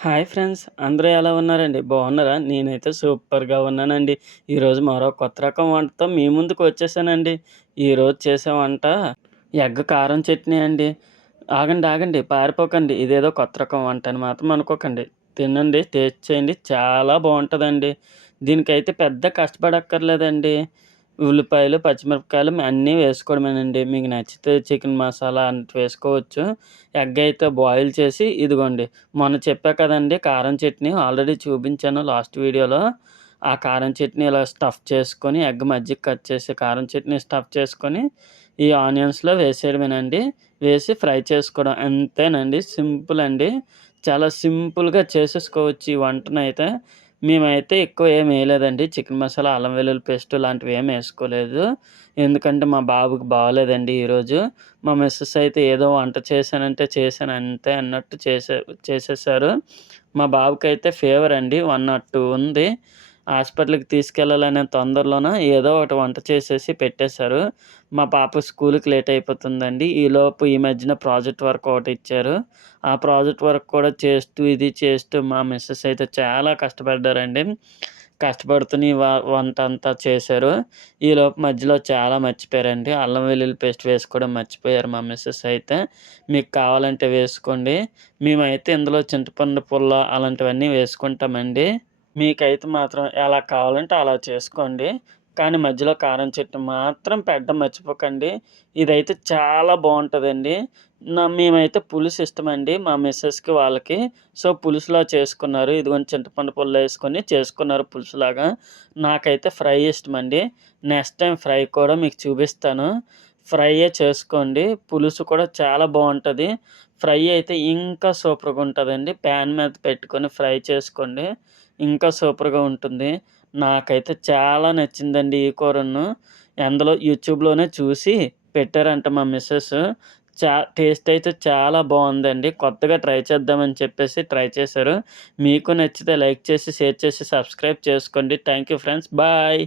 Hi friends. అందరూ ఎలా ఉన్నారండి? బాగున్నారా? నేనైతే సూపర్‌గా ఉన్నానండి. ఈరోజు మరో కొత్త రకం వంటతో మీ ముందుకు వచ్చేసానండి. ఈరోజు చేసే వంట ఎగ్ కారం చట్నీ అండి. ఆగండి, ఆగండి, పారిపోకండి. ఇదేదో కొత్త రకం వంట అని మాత్రం అనుకోకండి. తినండి, టేస్ట్ చేయండి. చాలా బావుంటదండి. దీనికైతే పెద్ద కష్టపడక్కర్లేదండి. ఉల్లిపాయలు, పచ్చిమిరపకాయలు అన్నీ వేసుకోవడమేనండి. మీకు నచ్చితే చికెన్ మసాలా అంత వేసుకోవచ్చు. ఎగ్ అయితే బాయిల్ చేసి ఇదిగోండి మొన్న చెప్పా కదండీ కారం చట్నీ ఆల్రెడీ చూపించాను లాస్ట్ వీడియోలో. ఆ కారం చట్నీ ఇలా స్టఫ్ చేసుకొని ఎగ్ మధ్యకి కట్ చేసి కారం చట్నీ స్టఫ్ చేసుకొని ఈ ఆనియన్స్‌లో వేసేయడమేనండి. వేసి ఫ్రై చేసుకోవడం అంతేనండి. సింపుల్ అండి. చాలా సింపుల్‌గా చేసేసుకోవచ్చు ఈ వంటనైతే. మేమైతే ఎక్కువ ఏమి ఎయలేదండి. చికెన్ మసాలా, అల్లం వెల్లుల్లి పేస్ట్ లాంటివి ఏమి ఏసుకోలేదు. ఎందుకంటే మా బాబుకి బాలేదండి ఈరోజు. మా మిసెస్ అయితే ఏదో వంట చేశానంటే చేశాను అంతే అన్నట్టు చేసేసారు. మా బాబుకైతే ఫీవర్ అండి 102 ఉంది. హాస్పిటల్‌కి తీసుకెళ్ళాలనే తొందరలోన ఏదో ఒకటి వంట చేసేసి పెట్టేశారు. మా పాప స్కూలుకి లేట్ అయిపోతుందండి. ఈలోపు ఈ మధ్యన ప్రాజెక్ట్ వర్క్ ఒకటి ఇచ్చారు. ఆ ప్రాజెక్ట్ వర్క్ కూడా చేస్తూ, ఇది చేస్తూ మా మిసెస్ అయితే చాలా కష్టపడ్డారండి. కష్టపడుతూనే వంటంతా చేశారు. ఈలోపు మధ్యలో చాలా మర్చిపోయారండి. అల్లం వెల్లుల్లి పేస్ట్ వేసుకోవడం మర్చిపోయారు మా మిసెస్ అయితే. మీకు కావాలంటే వేసుకోండి. మేమైతే ఇందులో చింతపండు పుల్ల అలాంటివన్నీ వేసుకుంటామండి. మీకైతే మాత్రం ఎలా కావాలంటే అలా చేసుకోండి. కానీ మధ్యలో కారం చట్నీ మాత్రం పెట్టడం మర్చిపోకండి. ఇదైతే చాలా బావుంటదండి. మేమైతే పులుసు ఇష్టమండి మా మిసెస్‌కి వాళ్ళకి. సో, పులుసులా చేసుకున్నారు. ఇదిగోండి చింతపండు పుల్లేసుకొని చేసుకున్నారు పులుసులాగా. నాకైతే ఫ్రై ఇష్టమండి. నెక్స్ట్ టైమ్ ఫ్రై కూడా మీకు చూపిస్తాను. ఫ్రైయే చేసుకోండి. పులుసు కూడా చాలా బావుంటది. ఫ్రై అయితే ఇంకా సూపర్‌గుంటదండి. ప్యాన్ మీద పెట్టుకొని ఫ్రై చేసుకోండి. ఇంకా సూపర్‌గా ఉంటుంది. నాకైతే చాలా నచ్చిందండి ఈ కూరను. అందులో యూట్యూబ్‌లోనే చూసి పెట్టారంట మా మిసెస్. టేస్ట్ అయితే చాలా బావుందండి. కొత్తగా ట్రై చేద్దామని చెప్పేసి ట్రై చేశారు. మీకు నచ్చితే లైక్ చేసి, షేర్ చేసి, సబ్స్క్రైబ్ చేసుకోండి. Thank you friends. బాయ్.